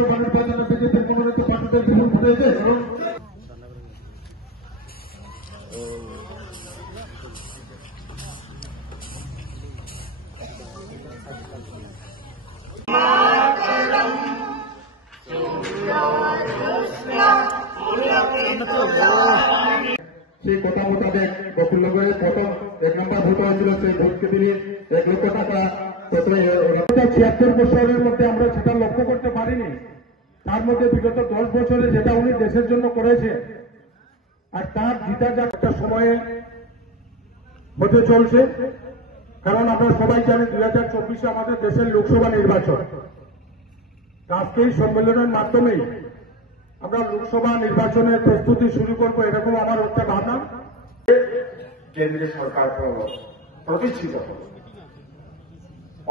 লোকসভা নির্বাচনে বিজেপির মনোনীত প্রার্থীদের বিপুল ভোটে জয় করুন। সেই কথা মোতাবেক বকুলনগরে প্রথম 1 নম্বর ভোট হয়েছিল, সেই ভোটকে তিনি 1 লক্ষ টাকা 76 বছরের মধ্যে আমরা সেটা লক্ষ্য করতে পারিনি। তার মধ্যে বিগত 10 বছরে যেটা উনি দেশের জন্য করেছে আর তার জিতা যা একটা সময়ে হতে চলছে। কারণ আমরা সবাই জানি 2024-এ আমাদের দেশের লোকসভা নির্বাচন। আজকে এই সম্মেলনের মাধ্যমেই আমরা লোকসভা নির্বাচনের প্রস্তুতি শুরু করব, এরকম আমার একটা ভাবনা। কেন্দ্রীয় সরকার প্রতিষ্ঠিত হল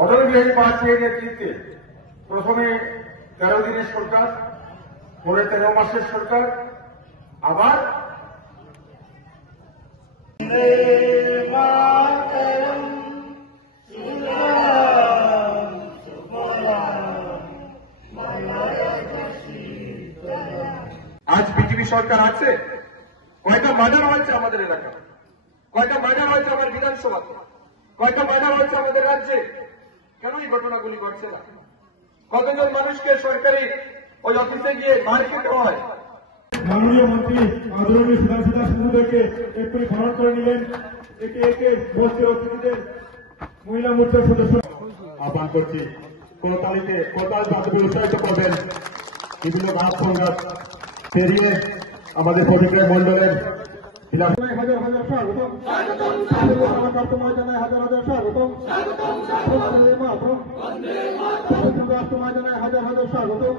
অটল বিহারী বাজপেয়ীর নেতৃত্বে। প্রথমে 13 দিনের সরকার, পরে 13 মাসের সরকার, আবার আজ বিজেপি সরকার আছে। কয়টা মার্ডার হয়েছে আমাদের এলাকায়, কয়টা মার্ডার হয়েছে আমার বিধানসভাতে, কয়টা মার্ডার হয়েছে আমাদের রাজ্যে? কেন এই ঘটনাগুলি ঘটছে না? কতজন মানুষকে সরকারি ওই অফিসে গিয়ে মার খেতে হয়? মাননীয় মন্ত্রী আদরণীয় সুধাংশু দাস মহোদয়কে একটু স্মরণ করে নিলেন। একে একে বসতে অতিথিদের মহিলা মোর্চার সদস্য আহ্বান করছি। কোরতালিতে কোরতাল বাদবে উৎসাহিত করবেন। বিভিন্ন গাছ সংঘাত পেরিয়ে আমাদের প্রতিক্রিয়া মন্ডলের হাজার হাজার স্বাগতম, তোমায় জানায় হাজার হাজার স্বাগতম, তোমায় জানায় হাজার হাজার স্বাগতম,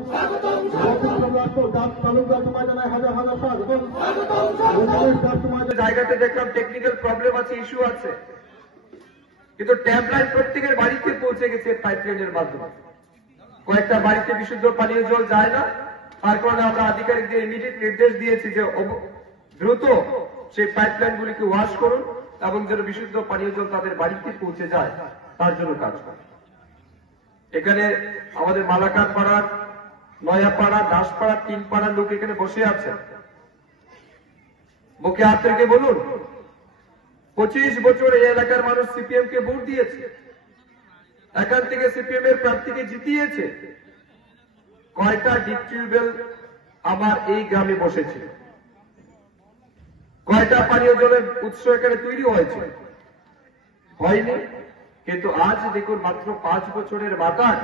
তালুকদার তোমায় জানায় হাজার হাজার স্বাগতম। জায়গাতে দেখলাম টেকনিক্যাল প্রবলেম আছে, ইস্যু আছে, কিন্তু ট্যাপ লাইন প্রত্যেকের বাড়িতে পৌঁছে গেছে পাইপলাইনের মাধ্যমে। কয়েকটা বাড়িতে বিশুদ্ধ পানীয় জল যায় না, তার কারণে আমরা আধিকারিকদের ইমিডিয়েট নির্দেশ দিয়েছি যে দ্রুত সেই পাইপলাইনগুলিকে ওয়াশ করুন এবং যেন বিশুদ্ধ পানীয় জল তাদের বাড়িতে পৌঁছে যায়, তার জন্য কাজ করুন। এখানে আমাদের মালাকার পাড়ার, নয়াপাড়া, দাসপাড়া, 3 পাড়ার লোক এখানে বসে আছেন। মুখে হাত রেখে বলুন, 25 বছর এই এলাকার মানুষ সিপিএম কে ভোট দিয়েছে, এখান থেকে সিপিএম এর প্রার্থীকে জিতিয়েছে। কয়টা ডিপ টিউবওয়েল আমার এই গ্রামে বসেছে, কয়টা পানীয় জলের উৎস এখানে তৈরি হয়েছে? হয়নি। কিন্তু আজ দেখুন, মাত্র 5 বছরের মাথায়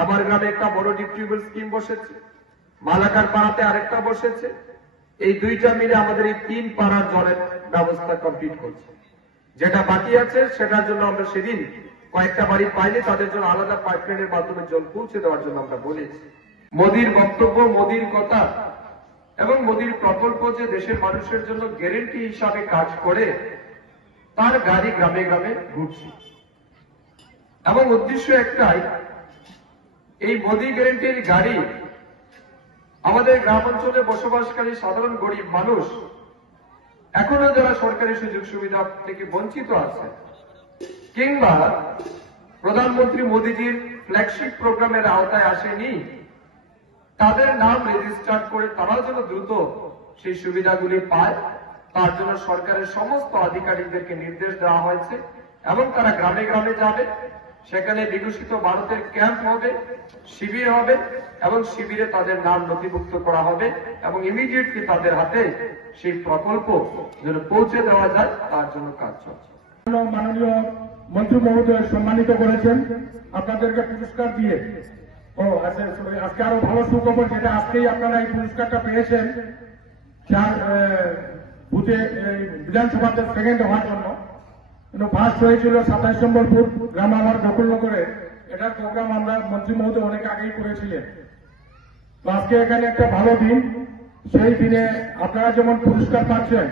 আমার গ্রামে একটা বড় ডিপ টিউবওয়েল স্কিম বসেছে, মালাকার পাড়াতে আরেকটা বসেছে। এই 2টা মিলে আমাদের এই 3 পাড়ার জলের ব্যবস্থা কমপ্লিট করছে। যেটা বাকি আছে সেটার জন্য আমরা সেদিন কয়েকটা বাড়ি পাইলে তাদের জন্য আলাদা পাইপলাইনের মাধ্যমে জল পৌঁছে দেওয়ার জন্য আমরা বলেছি। মোদির বক্তব্য, মোদির কথা এবং মোদির প্রকল্প যে দেশের মানুষের জন্য গ্যারেন্টি হিসাবে কাজ করে, তার গাড়ি গ্রামে গ্রামে ঘুরছে এবং উদ্দেশ্য একটাই, এই মোদি গ্যারেন্টির গাড়ি আমাদের গ্রাম অঞ্চলে বসবাসকারী সাধারণ গরিব মানুষ এখনো যারা সরকারি সুযোগ সুবিধা থেকে বঞ্চিত আছে কিংবা প্রধানমন্ত্রী মোদীজির ফ্ল্যাগশিপ প্রোগ্রামের আওতায় আসেনি, তাদের নাম রেজিস্টার করে তারাও যেন দ্রুত সেই সুবিধাগুলি পায়, তার জন্য সরকারের সমস্ত আধিকারিকদেরকে নির্দেশ দেওয়া হয়েছে এবং তারা গ্রামে গ্রামে যাবে। সেখানে বিকশিত ভারতের ক্যাম্প হবে, শিবির হবে এবং শিবিরে তাদের নাম নথিভুক্ত করা হবে এবং ইমিডিয়েটলি তাদের হাতে সেই প্রকল্প যেন পৌঁছে দেওয়া যায়, তার জন্য কাজ চলছে। মাননীয় মন্ত্রী মহোদয় সম্মানিত করেছেন আপনাদেরকে পুরস্কার দিয়ে। আজকে আরো ভালো সুখবর, যেটা আজকেই আপনারা এই পুরস্কারটা পেয়েছেন বুথে বিধানসভাতে সেকেন্ড হওয়ার জন্য। কিন্তু ফার্স্ট হয়েছিল 27 নম্বর গ্রাম আমার বকুলনগরে। এটার প্রোগ্রাম আমরা মন্ত্রী মহোদয় অনেক আগেই করেছিলেন। তো আজকে এখানে একটা ভালো দিন। সেই দিনে আপনারা যেমন পুরস্কার পাচ্ছেন,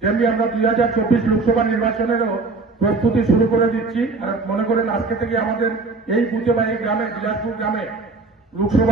তেমনি আমরা 2024 লোকসভা নির্বাচনেরও প্রস্তুতি শুরু করে দিচ্ছি। আর মনে করেন আজকে থেকে আমাদের এই বুথে বা এই গ্রামে, বিলাসপুর গ্রামে লোকসভা